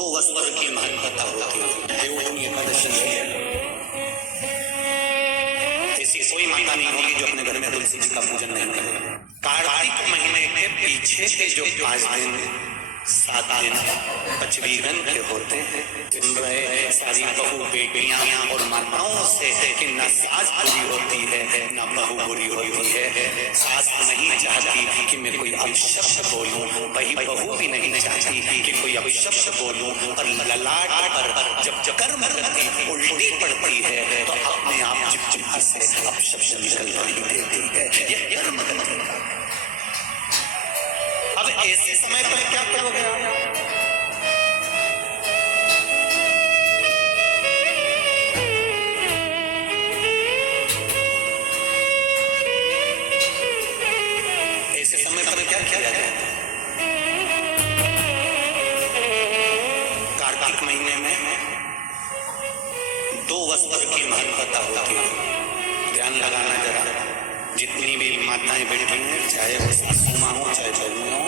दो वस्त्र की महत्वता होती है। देवोत्तमी एकादशी ऐसी कोई माता नहीं होगी जो अपने घर में तुलसी जी का पूजन नहीं करे। कार्तिक महीने के पीछे के जो 5 दिन 7 दिन पचवीगन के होते हैं, सुन रहे सारी बहू बेटियां और माताओं से कि न सास बुरी होती है न बहू बुरी होती है। सास नहीं चाहती कि मैं कोई अपशब्द बोलूं, वही बहू भी नहीं चाहती कि कोई अपशब्द बोलूं, और ललाट पर जब कर्म करती उल्टी पड़ती है तो अपने आप चिपचिपा से अपशब्द निकल नहीं देती है। यह कर्म करती है। अब ऐसे समय पर क्या करोगे? ऐसे समय पर क्या किया जाए? कार्तिक महीने में 2 वस्त्र की महत्वता होती है। ध्यान लगाना जरा, जितनी भी माताएं बैठी हैं, चाहे वो सासू माँ हो चाहे बहू हो,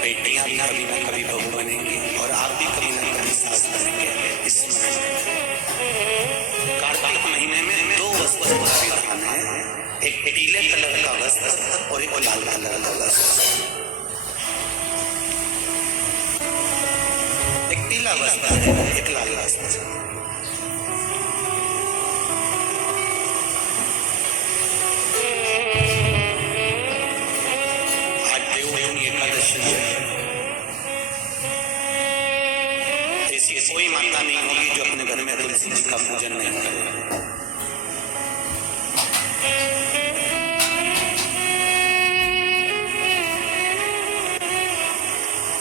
बेटियां भी कभी न कभी बहू बनेंगी और आप भी कभी न कभी सास बनेंगे। इस कार्तिक महीने में 2 वस्त्र परिधान है, एक पीले कलर का वस्त्र और एक लाल कलर का वस्त्र। एक पीला वस्त्र है, एक लाल वस्त्र। ऐसी कोई माता नहीं होगी जो अपने घर में तुलसी जी का पूजन नहीं करे।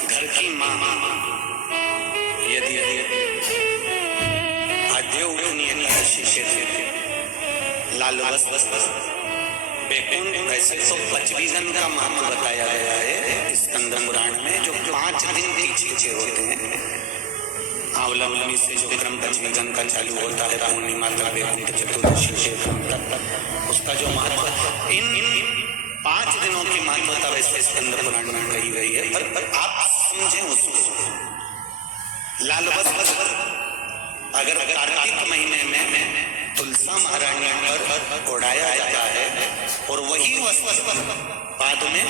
घर की माँ यदि देवउठनी एकादशी से लाल वस्त्र बैकुंठ, वैसे तो पचवीगन का महत्व बताया गया है स्कंद पुराण में, जो 5 दिन की चीजें होते हैं। अवलंबनी से जो क्रम पचवीगन का चालू होता है, पूर्णिमा तक बैकुंठ चतुर्दशी से तक उसका जो महत्व, इन 5 दिनों की महत्वता वैसे स्कंद पुराण में कही गई है, पर आप समझें उसको। लाल वस्त्र अगर कार्तिक महीने में तुलसा महारानी पर उड़ाया जाता है और वही वस्त्र बाद में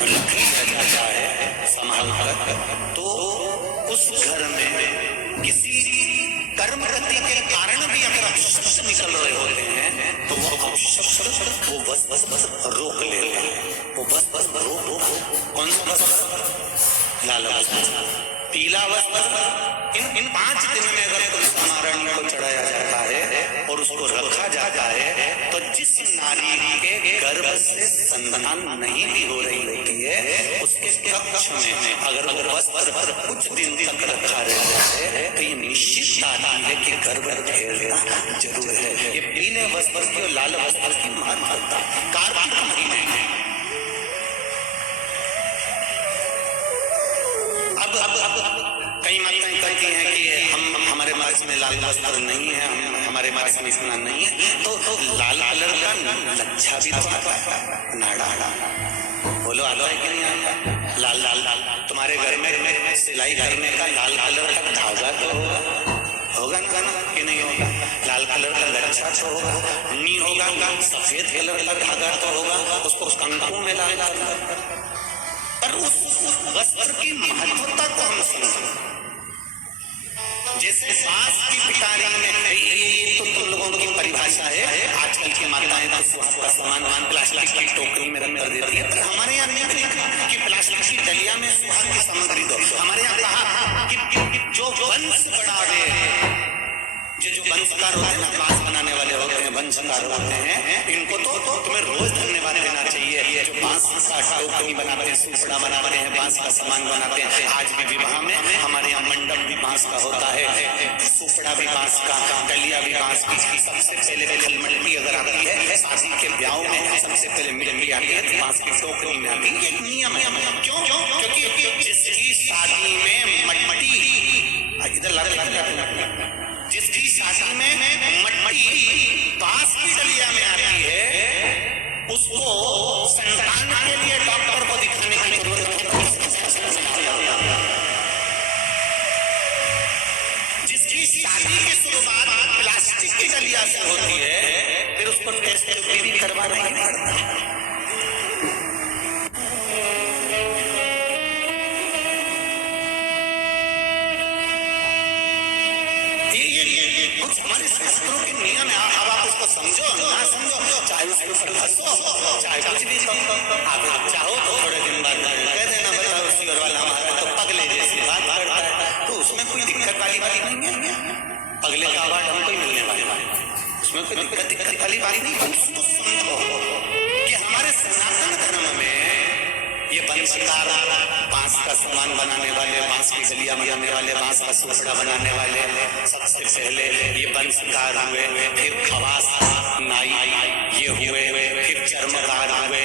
रख लिया जाता है संभाल कर, तो उस घर में किसी कर्म गति के कारण भी अगर अपशब्द निकल रहे होते हैं तो वो अपशब्द वो बस रोक लेता है। वो बस रोक। कौन सा वस्त्र? लाल वस्त्र, पीला वस्त्र। इन 5 दिन में अगर तुलसी महारानी को चढ़ाया जाता है और उसको रखा जाता है तो जिस नारी के गर्भ से संतान नहीं भी हो रही होती है, उसके कक्ष में अगर वो वस्त्र कुछ दिन तक रखा रहता है तो ये निश्चित आती है कि गर्भ घेरना जरूर है। ये पीले वस्त्र की और लाल वस्त्र की महत्वता कार्तिक महीने में। अब कई माताएं कहती हैं कि हमारे मार्च में लाल वस्त्र नहीं है, हमारे मार्च में इतना नहीं है, तो लाल कलर का लच्छा भी तो आता है, नाड़ा। बोलो आता है कि नहीं आता? लाल लाल लाल तुम्हारे घर में सिलाई करने का लाल कलर का धागा तो होगा ना कि नहीं होगा? लाल कलर का लच्छा तो होगा, नहीं होगा सफेद कलर का धागा तो होगा, उसको कंकु में लाल। पर उस वस्त्र की महत्वता को हम समझें। जैसे सास की पिटारी में, ये तो तुम लोगों की परिभाषा है, आजकल की माताएं तो सुहाग का सामान प्लास्टिक की टोकरी में रख कर देती है, पर हमारे यहाँ नहीं लिखा कि प्लास्टिक की डलिया में सुहाग की सामग्री दो। हमारे यहाँ कहा कि जो वंश बढ़ावे, जो वंशकार होते हैं, बांस बनाने वाले होते हैं, वंशकार होते हैं, इनको तो तुम्हें रोज धन्यवाद देना चाहिए। जो बांस का टोकरी बनाते हैं, सुपड़ा बनाते हैं, बांस का सामान बनाते हैं। आज भी विवाह में हमारे यहाँ मंडप भी बांस का होता है, सुपड़ा भी बांस का, डलिया भी बांस की। सबसे पहले मिट्टी अगर आती है, शादी के ब्याह में सबसे पहले मिट्टी आती है तो बांस की टोकरी में आती है। एक नियम है। क्यों? क्योंकि जिसकी शादी में मट्टी, इधर जिसकी शादी में मट्टी बांस की डलिया में आती है, उसको संतान के लिए डॉक्टर को दिखाने की जरूरत है। से होती है, फिर उसको टेस्ट भी करवाना ही पड़ता है। ये कुछ हमारे शास्त्रों के नियम है। अब आप उसको समझो ना समझो, चाहे उसके ऊपर हंसो, चाहे कुछ भी कहो, आप चाहो तो थोड़े दिन बाद कह देना बताओ शुगर वाला हमारा तो पगले जैसी बात करता है, तो उसमें कोई दिक्कत वाली बात नहीं है। पगले का अवार्ड हमको ही मिलने वाले, उसमें कोई दिक्कत वाली बात नहीं है। उसको समझो कि हमारे सनातन धर्म में ये वंशकार, बांस का सामान बनाने वाले, बांस की गलियां बनाने वाले, बांस का सुसड़ा बनाने वाले सबसे पहले ये वंशकार हुए, फिर खवास नाई ये हुए, फिर चर्मकार हुए,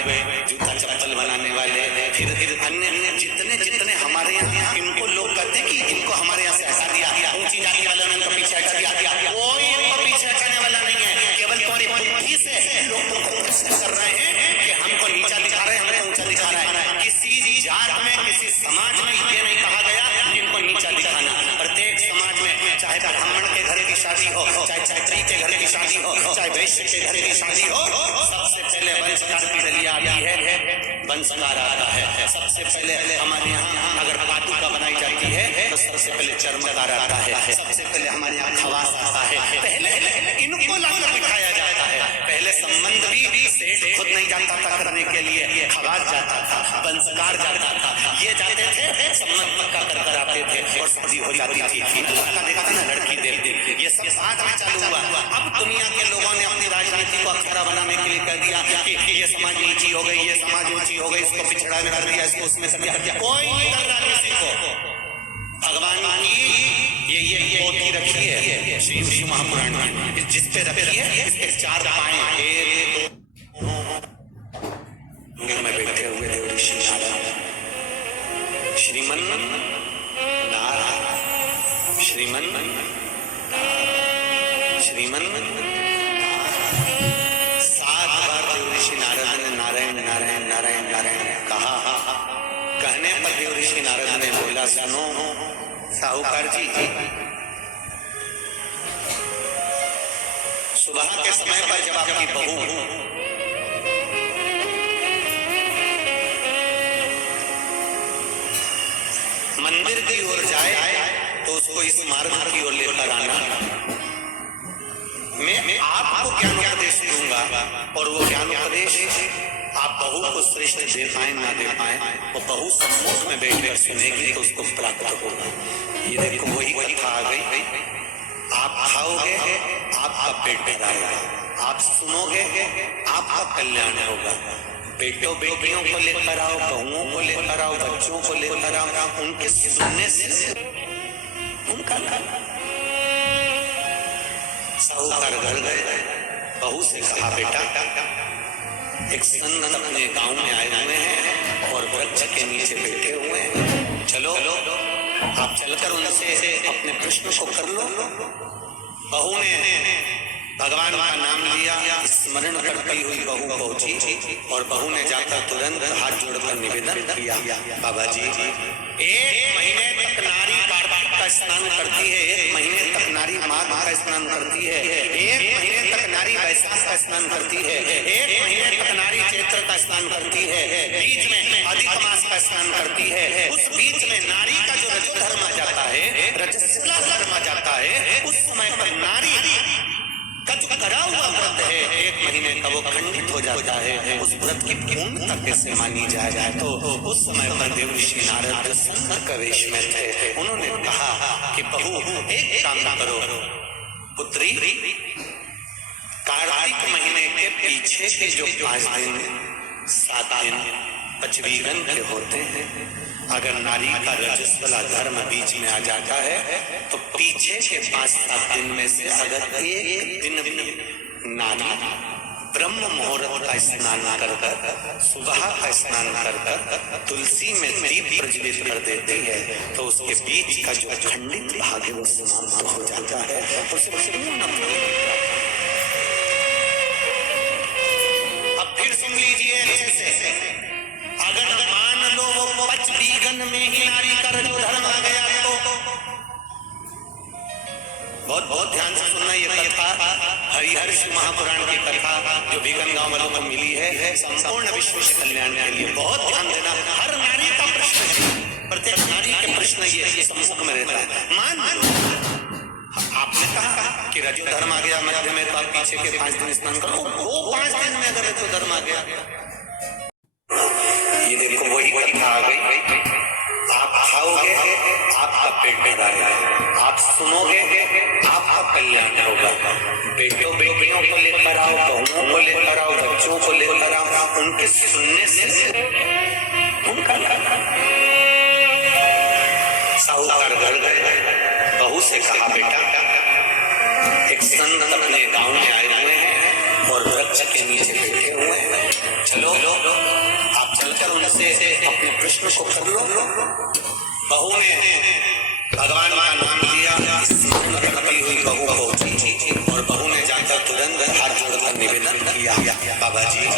जूता चप्पल बनाने वाले, फिर अन्य जितने जितने हमारे यहाँ इनको लोग कहते कि इनको हमारे यहाँ से हटा दिया, ऊंची जाति वालों ने इनको पीछे हटा दिया। कोई इनको पीछे हटाने वाला नहीं है, केवल तुम्हारी बुद्धि से लोग तुमको प्रश्न कर रहे हैं कि हमको नीचा दिखा रहे हैं, हमें ऊंचा दिखा रहे हैं। किसी जात में, किसी समाज में ये नहीं कहा गया कि इनको नीचा दिखाना। प्रत्येक समाज में, चाहे ब्राह्मण के घर की शादी हो, चाहे क्षत्रिय के घर की शादी हो, चाहे वैश्य के घर की शादी हो, सबसे पहले वंशकार की डलिया आती है, वंशकार आता है। सबसे पहले हमारे यहाँ अगर पादुका बनाई जाती है तो सबसे पहले चर्मकार आता है, सबसे पहले हमारे यहाँ खवास आता है। पहले इनको लाकर दिखाया जाता है। पहले संबंध भी सेठ खुद नहीं जाता था करने के लिए, खवास जाता था, वंशकार जाता था, ये जाते थे, संबंध पक्का कर आते थे और शादी हो जाती थी। लड़का देखा ना, लड़की देखते, ये सब साथ में चालू हुआ। अब दुनिया के लोगों ने अपनी राजनीति को अखाड़ा बनाने के लिए कह दिया कि ये समाज नीची हो गई, ये समाज ऊंची हो गई, इसको पिछड़ा में कर दिया, इसको उसमें समझा दिया। कोई नहीं कर रहा किसी को। भगवान की ये पोथी रखी है श्री शिव महापुराण में, जिस पे रखी है इसके 4 पाए, 1 2 में बैठे हुए थे ऋषि नारद, श्रीमन नारायण, श्रीमन श्रीमन 7 बार देव ऋषि नारद ने नारायण नारायण नारायण नारायण कहा। कहने पर देव ऋषि नारद ने बोला, सुनो साहूकार जी, सुबह के समय पर जब आपकी बहू मंदिर की ओर जाए तो उसको इस मार्ग की ओर लेकर आना। मैं आपको ज्ञान उपदेश दूंगा और वो ज्ञान उपदेश आप बहू को श्रेष्ठ दे पाए ना दे पाए, वो बहू सम्मुख में बैठकर सुनेगी तो उसको प्राप्त होगा। ये देखो वही कथा आ गई। आप खाओगे आपका पेट भराएगा, आप सुनोगे आपका कल्याण होगा। बेटों बेटियों को लेकर आओ, बहुओं को लेकर आओ, बच्चों को लेकर आओ, उनके सुनने से उनका साहूकार घर गए, बहू से कहा, बेटा एक संत अपने गांव में आए हुए हैं और वृक्ष के नीचे बैठे हुए हैं, चलो आप चलकर उनसे अपने प्रश्न को कर लो। बहू ने भगवान का नाम लिया, स्मरण करती हुई बहू पहुंची और बहू ने जाकर तुरंत हाथ जोड़कर निवेदन किया, बाबा जी 1 महीने तक नारी कार्तिक का स्नान करती है, 1 महीने तक नारी माघ का स्नान करती है, 1 महीने तक नारी वैशाख का स्नान करती है, 1 महीने तक नारी चैत्र का स्नान करती है, बीच में अधिक मास का स्नान करती है। उस बीच में नारी का जो रजो धर्म आ जाता है, रजस्वला धर्म आ जाता है, उस समय पर नारी का जो करा हुआ व्रत है 1 महीने का वो खंडित हो जाता है। उस व्रत की पूर्णता कैसे मानी जाए? तो उस समय पर देव ऋषि नारद संत के वेश में थे। उन्होंने कहा कि बहू एक काम करो पुत्री, कार्तिक महीने के पीछे के जो 5 दिन 7 दिन पचवीगन के होते हैं, अगर नारी का रजस्वला धर्म बीच में आ जाता है तो पीछे के 5-7 दिन में से अगर एक दिन भी नारी ब्रह्म मुहूर्त का स्नान कर सुबह का स्नान कर तुलसी में दीप प्रज्वलित कर देती है तो उसके बीच का जो खंडित भाग है वो समाप्त हो जाता है। अब फिर सुन लीजिए अच्छे से, अगर मान लो वो पचवीगन में ही नारी का रजो धर्म आ गया तो बहुत बहुत ध्यान से सुनना ये कथा, हरिहर्ष महापुराण की कथा जो भिगनगांव वालों को मिली है, संपूर्ण विश्व के कल्याण के लिए। बहुत ध्यान देना, हर नारी का प्रश्न है, प्रत्येक नारी के प्रश्न ये सम्मुख में रहता है। मान आपने कहा कि रजो धर्म आ गया मध्य में, तो आप पीछे के 5 दिन स्नान करो, वो 5 दिन में अगर रजो धर्म आ गया, ये देखो वही कथा आ गई। आप खाओगे आपका पेट भरेगा, आप सुनोगे आपका कल्याण होगा। बेटों बेटियों को लेकर आओ, बहुओं को लेकर आओ, बच्चों को लेकर आओ, उनके सुनने से उनका साहूकार घर गए, बहू से कहा बेटा एक संत अपने गांव में आए हुए हैं और वृक्ष के नीचे बैठे हुए हैं, चलो आप चलकर उनसे अपने प्रश्न को कर लो। बहू ने भगवान का नाम लिया, स्मरण करती हुई बहू पहुंची और बहू ने जाकर तुरंत हाथ जोड़कर निवेदन किया, बाबा जी 1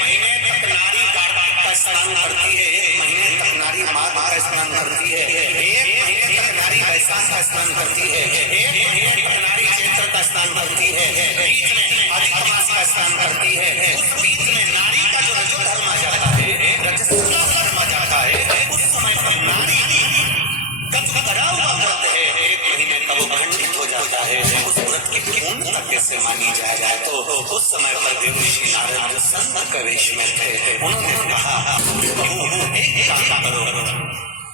महीने तक नारी कार्तिक का स्नान करती है, 1 महीने तक नारी माघ का स्नान करती है, 1 महीने तक नारी वैशाख का स्नान करती है, 1 महीने तक नारी चैत्र का स्नान करती है, बीच में अधिक मास का स्नान करती है। उस बीच में नारी का जो रजो धर्म आ जाता है, रजस्वला धर्म आ जाता है, उस समय पर नारी करा हुआ व्रत है 1 महीने का वो खंडित हो जाता है। उस व्रत की पूर्णता कैसे मानी जाए? तो उस समय पर देवर्षि नारद जो संत के वेश में थे, उन्होंने कहा एक काम करो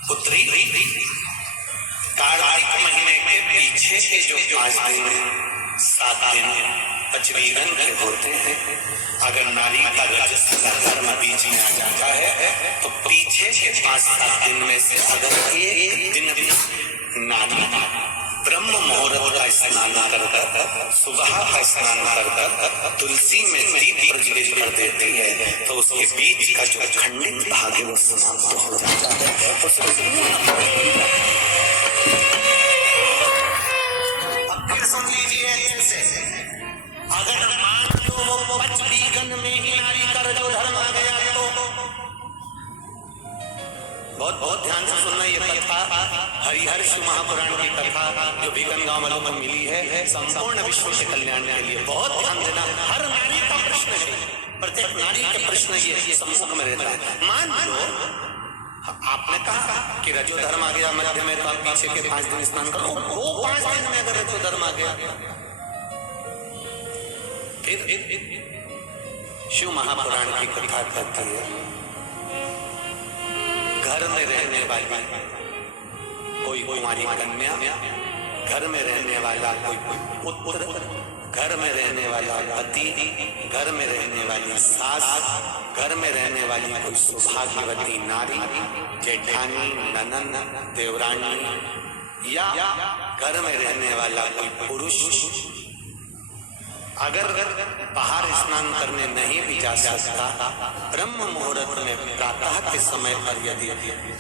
पुत्री, कार्तिक महीने के पीछे के जो 5 दिन 7 दिन पचवीगन के होते हैं, अगर नारी का रजस्वला धर्म बीच में आ जाता है तो पीछे के 5-7 दिन में से अगर एक दिन भी नारी ब्रह्म मुहूर्त का स्नान कर सुबह का स्नान कर तुलसी में दीप प्रज्वलित कर देती है, तो उसके बीच का जो खंडित भाग है वो समाप्त हो जाता है। अब सुन लीजिए अच्छे से, अगर मान लो वो पचवीगन में ही नारी का रजो धर्म आ गया तो बहुत बहुत ध्यान से सुनना ये कथा, हरिहर्ष महापुराण की कथा जो भिगनगांव वालों को मिली है, संपूर्ण विश्व के कल्याण के लिए। बहुत ध्यान देना, हर नारी का प्रश्न है, प्रत्येक नारी के प्रश्न ये सम्मुख में रहता है। मान लो आपने कहा कि रजो धर्म आ गया मध्य में, तो आप पीछे के 5 दिन स्नान करो, वो 5 दिन में अगर रजो धर्म आ गया, शिव महापुराण की कथा कहती है घर में रहने वाली कोई कुंवारी कन्या, घर में रहने वाला कोई पुत्र, घर में रहने वाला पति, घर में रहने वाली सास, घर में रहने वाली कोई सौभाग्यवती नारी, जेठानी, ननन, देवरानी, या घर में रहने वाला कोई पुरुष अगर बाहर स्नान करने नहीं भी जा सकता, ब्रह्म मुहूर्त में प्रातः के समय पर यदि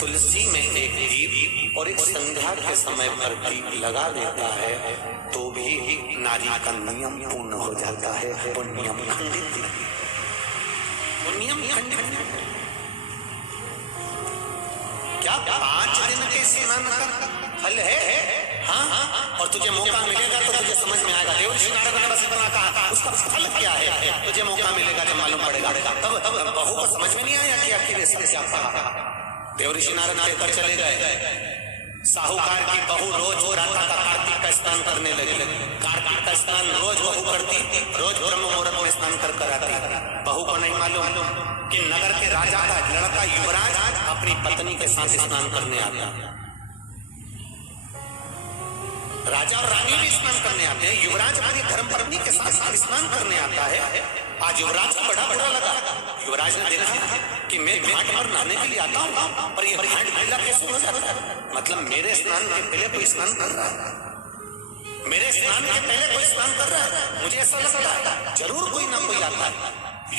तुलसी में एक दीप और एक संध्या के समय पर दीप लगा देता है तो भी नारी का नियम पूर्ण हो जाता है। वो नियम खंडित नहीं, वो नियम खंडित नहीं। क्या 5 दिन के स्नान का फल है? हाँ, और तुझे मौका मिलेगा तो तुझे समझ में आएगा। देवर्षि नारद ने बस इतना कहा, उसका फल क्या है तुझे मौका मिलेगा जब मालूम पड़ेगा। तब बहू को समझ में नहीं आया कि आखिर इसने क्या कहा। देवर्षि नारद लेकर चले गए, साहूकार की बहू रोज प्रातः का कार्तिक का स्नान करने लगी। कार्तिक का स्नान रोज बहू करती, रोज ब्रह्म मुहूर्त में स्नान कर आती। बहू को नहीं मालूम कि नगर के राजा का लड़का युवराज अपनी पत्नी के साथ स्नान करने आता। राजा और रानी भी स्नान करने आते हैं, युवराज अपनी धर्मपत्नी के साथ स्नान करने आता है। आज युवराज को बड़ा बुरा लगा। युवराज ने देखा कि मैं घाट पर नहाने के लिए आता हूँ पर यह घाट गीला कैसे हो जाता है? मतलब मेरे स्नान के पहले कोई स्नान कर रहा है, मेरे स्नान के पहले कोई स्नान कर रहा है। मुझे ऐसा लगता है जरूर कोई ना कोई आता है।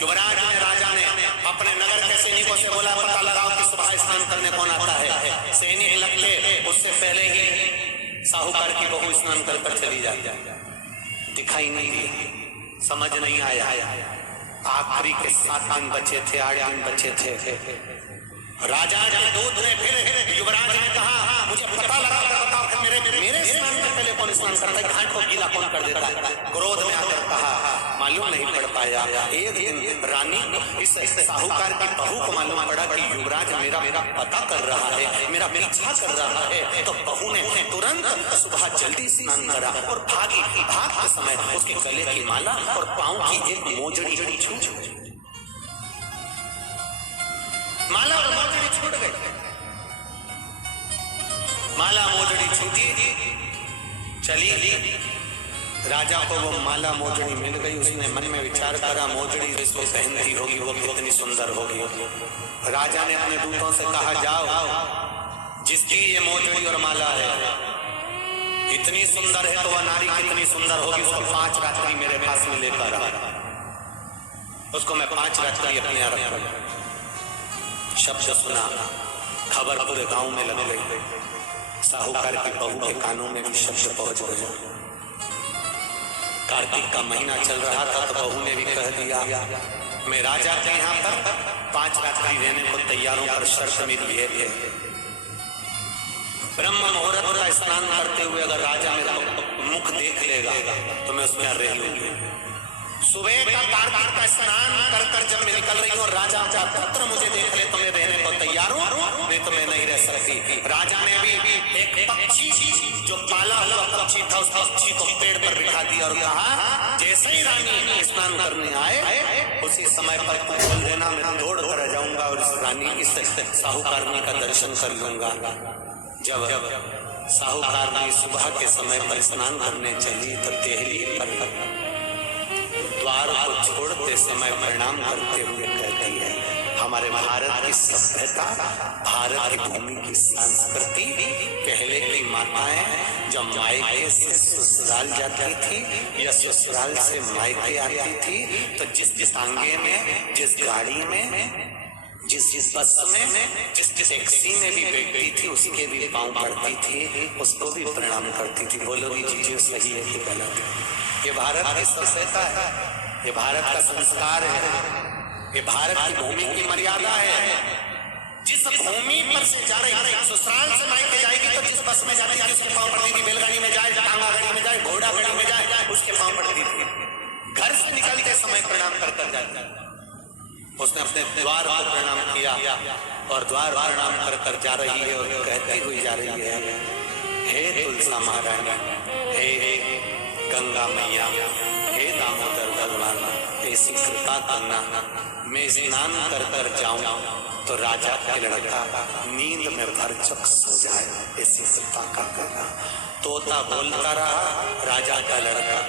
युवराज ने, राजा ने अपने नगर के सैनिकों से बोला, पता लगाओ कि सुबह स्नान करने कौन आता है। सैनिक लगते उससे पहले ही साहूकार की बहू स्नान कर चली जाती, दिखाई नहीं दी, समझ नहीं आया। आखिरी के 7 दिन बचे थे, 8 दिन बचे थे। राजा के दूत ने फिर युवराज ने कहा, मुझे पता लगा, बताओ मेरे स्नान के पहले कौन स्नान करता है, घाट को गीला कौन कर देता है। क्रोध में आकर कहा, मालूम नहीं पड़ पाया। एक दिन रानी इस साहूकार की बहू को मालूम पड़ा कि युवराज मेरा पता कर रहा है, मेरा पीछा कर रहा है। तो बहू ने तुरंत सुबह जल्दी स्नान करा और भागते समय उसके गले की माला और पांव की एक मोजड़ी छूट, माला और मोजड़ी छूट गई। माला मोजड़ी छूटी, चली। राजा को वो माला मोजड़ी मिल गई। उसने मन में विचार करा, मोजड़ी जिसको पहनती होगी वो कितनी सुंदर होगी। राजा ने अपने दूतों से कहा, जाओ, जिसकी ये मोजड़ी और माला है इतनी सुंदर है तो वह नारी कितनी सुंदर होगी, उसको 5 रात्रि मेरे पास में लेकर आ। उसको मैं 5 रात्रि अपने यहाँ रखूंगा। शब्द सुना, खबर पूरे गांव में लग गई। साहूकार की बहू के कानों में भी शब्द पहुंच गए। कार्तिक का महीना चल रहा था तो बहू ने भी कह दिया, मैं राजा के यहाँ पर 5 रात्रि रहने को तैयार हूं, पर शर्त मेरी ये है, ब्रह्म मुहूर्त का स्नान करते हुए अगर राजा मेरा मुख देख लेगा तो मैं उसमें रह लूंगी। सुबह का कार्तिक का स्नान कर कर जब मैं निकल रही हूँ और राजा का पुत्र मुझे देख ले तो मैं रहने को तैयार हूँ, नहीं तो मैं नहीं रह सकती। राजा ने भी एक पक्षी जो पाला हुआ पक्षी था उस पक्षी को पेड़ पर बिठा दिया और कहा, जैसे ही रानी स्नान करने आए उसी समय पर बोल देना, मैं दौड़ कर जाऊंगा और इस रानी इस साहूकारनी का दर्शन कर लूंगा। जब साहूकारनी सुबह के समय पर स्नान करने चली तो देहली पर द्वार को छोड़ते समय प्रणाम करते हुए कहती है, हमारे भारत की सभ्यता, भारत की भूमि की संस्कृति, पहले की माताएं जब मायके से ससुराल जाती थी या ससुराल से मायके आती थी तो जिस टांगे में, जिस गाड़ी में, जिस बस में, जिस टैक्सी में भी बैठती थी उसके भी पांव पड़ती थी, उसको भी प्रणाम करती थी। बोलोगी जी सही है कि गलत है? ये भारत की सभ्यता है, ये भारत का संस्कार है, ये भारत की भूमि की मर्यादा है। जिस भूमि पर से जा रही ससुराल से मायके जाएगी तो जिस बस में जाती थी उसके पांव पड़ती थी, बैलगाड़ी में जाए, टांगा गाड़ी में जाए, घोड़ा गाड़ी में जाए, उसके पांव पड़ती थी। घर से निकलते समय प्रणाम कर कर जाती। उसने अपने द्वार को प्रणाम किया और द्वार प्रणाम कर कर जा रही है और कहती हुई जा रही है, हे तुलसा महारानी, हे गंगा मैया, हे दामोदर भगवान, ऐसी कृपा करना मैं स्नान कर कर जाऊं तो राजा का लड़का नींद में भरचक सो जाए, ऐसी कृपा का करना। तोता बोलता रहा, राजा का लड़का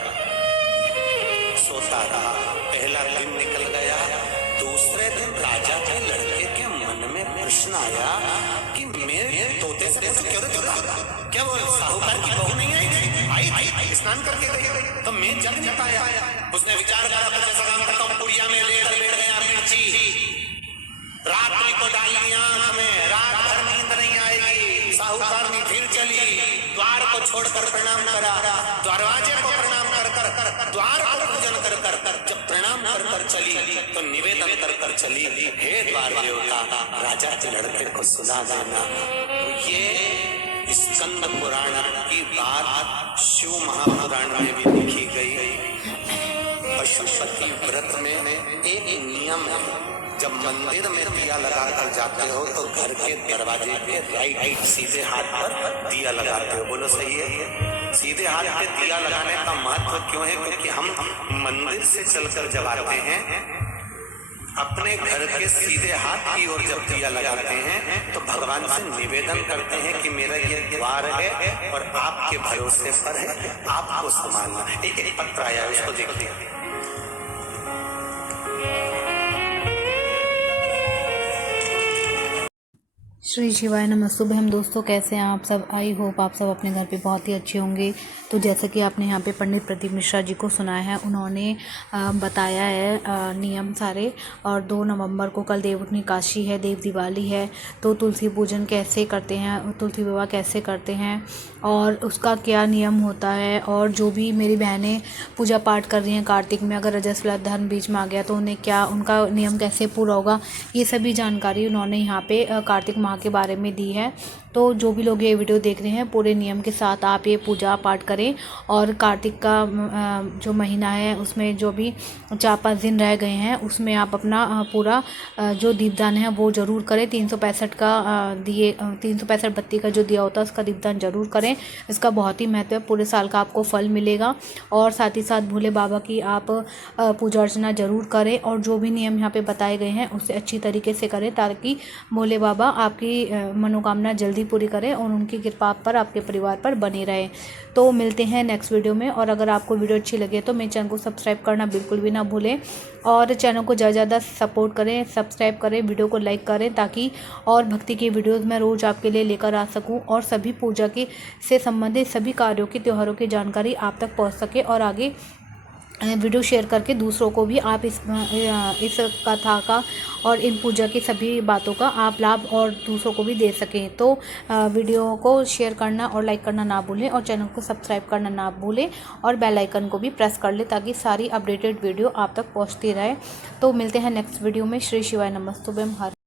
सोता रहा। पहला दिन निकल गया। दूसरे दिन राजा के लड़के के मन में प्रश्न आया कि मेरे तोते से क्या वो साहूकार की बहू नहीं आई? आई स्नान करके गई तो मैं जग नहीं पाया। उसने विचार करा, कुछ ऐसा काम करता हूँ, पुड़िया में लेट गया मिर्ची, रात्रि को डाल लिया आंख में, रात भर नींद नहीं आएगी। साहूकार ने फिर चली, द्वार को छोड़कर प्रणाम करा, दरवाजे को प्रणाम कर कर, द्वार को पूजन कर कर, जब प्रणाम कर कर चली तो निवेदन कर कर चली, हे द्वार देवता, राजा के लड़के को सुना देना। तो ये स्कंद पुराण की बात शिव महापुराण में भी लिखी गई। पशुपति व्रत में एक नियम है, जब मंदिर में दिया लगाकर जाते हो तो घर के दरवाजे पे राइट सीधे हाथ पर दिया लगाते हो। बोलो सही है? सीधे हाथ पे दिया लगाने का महत्व क्यों है? क्योंकि हम मंदिर से चलकर जब आते हैं अपने घर के सीधे हाथ की ओर जब दिया लगाते हैं तो भगवान से निवेदन करते हैं कि मेरा ये द्वार है और आपके भरोसे पर है, आपको संभालना है। एक पत्र आया है, उसको देखते हैं। श्री शिवाय नमः। शुभम दोस्तों, कैसे हैं आप सब? आई होप आप सब अपने घर पे बहुत ही अच्छे होंगे। तो जैसा कि आपने यहाँ पे पंडित प्रदीप मिश्रा जी को सुना है, उन्होंने बताया है नियम सारे। और 2 नवंबर को कल देवउठनी काशी है, देव दिवाली है, तो तुलसी पूजन कैसे करते हैं, तुलसी विवाह कैसे करते हैं और उसका क्या नियम होता है। और जो भी मेरी बहनें पूजा पाठ कर रही हैं कार्तिक में, अगर रजस्वला धर्म बीच में आ गया तो उन्हें क्या, उनका नियम कैसे पूरा होगा, ये सभी जानकारी उन्होंने यहाँ पे कार्तिक माह के बारे में दी है। तो जो भी लोग ये वीडियो देख रहे हैं पूरे नियम के साथ आप ये पूजा पाठ करें। और कार्तिक का जो महीना है उसमें जो भी 4-5 दिन रह गए हैं उसमें आप अपना पूरा जो दीपदान है वो ज़रूर करें। 365 का 365 बत्ती का जो दिया होता है उसका दीपदान ज़रूर करें। इसका बहुत ही महत्व है, पूरे साल का आपको फल मिलेगा। और साथ ही साथ भोले बाबा की आप पूजा अर्चना ज़रूर करें और जो भी नियम यहाँ पे बताए गए हैं उसे अच्छी तरीके से करें ताकि भोले बाबा आपकी मनोकामना जल्दी पूरी करें और उनकी कृपा पर आपके परिवार पर बनी रहे। तो मिलते हैं नेक्स्ट वीडियो में। और अगर आपको वीडियो अच्छी लगे तो मेरे चैनल को सब्सक्राइब करना बिल्कुल भी ना भूलें और चैनल को ज़्यादा सपोर्ट करें, सब्सक्राइब करें, वीडियो को लाइक करें ताकि और भक्ति की वीडियोस मैं रोज़ आपके लिए लेकर आ सकूं और सभी पूजा के से संबंधित सभी कार्यों की त्योहारों की जानकारी आप तक पहुंच सके और आगे वीडियो शेयर करके दूसरों को भी आप इस कथा का और इन पूजा की सभी बातों का आप लाभ और दूसरों को भी दे सकें। तो वीडियो को शेयर करना और लाइक करना ना भूलें और चैनल को सब्सक्राइब करना ना भूलें और बेल आइकन को भी प्रेस कर लें ताकि सारी अपडेटेड वीडियो आप तक पहुंचती रहे। तो मिलते हैं नेक्स्ट वीडियो में। श्री शिवाय नमस्तुभ्यम। हर